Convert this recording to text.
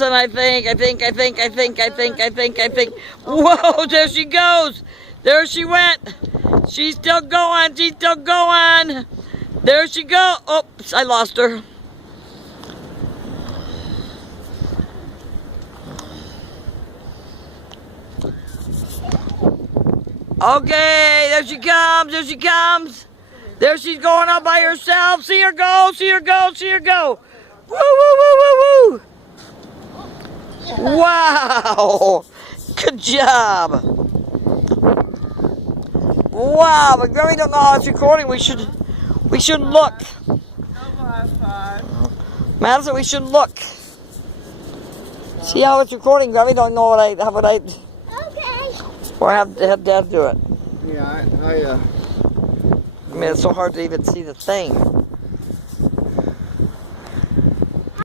I think. Whoa, there she goes. There she went. She's still going. There she goes. Oops, I lost her. Okay, there she comes. There she's going up by herself. See her go. Woo, woo, woo, woo, woo. Wow. Good job. Wow, but Grammy don't know how it's recording. We should look. Madison, we should look. See how it's recording. Grammy don't know what I. Okay. Or have Dad do it. Yeah, I mean, it's so hard to even see the thing.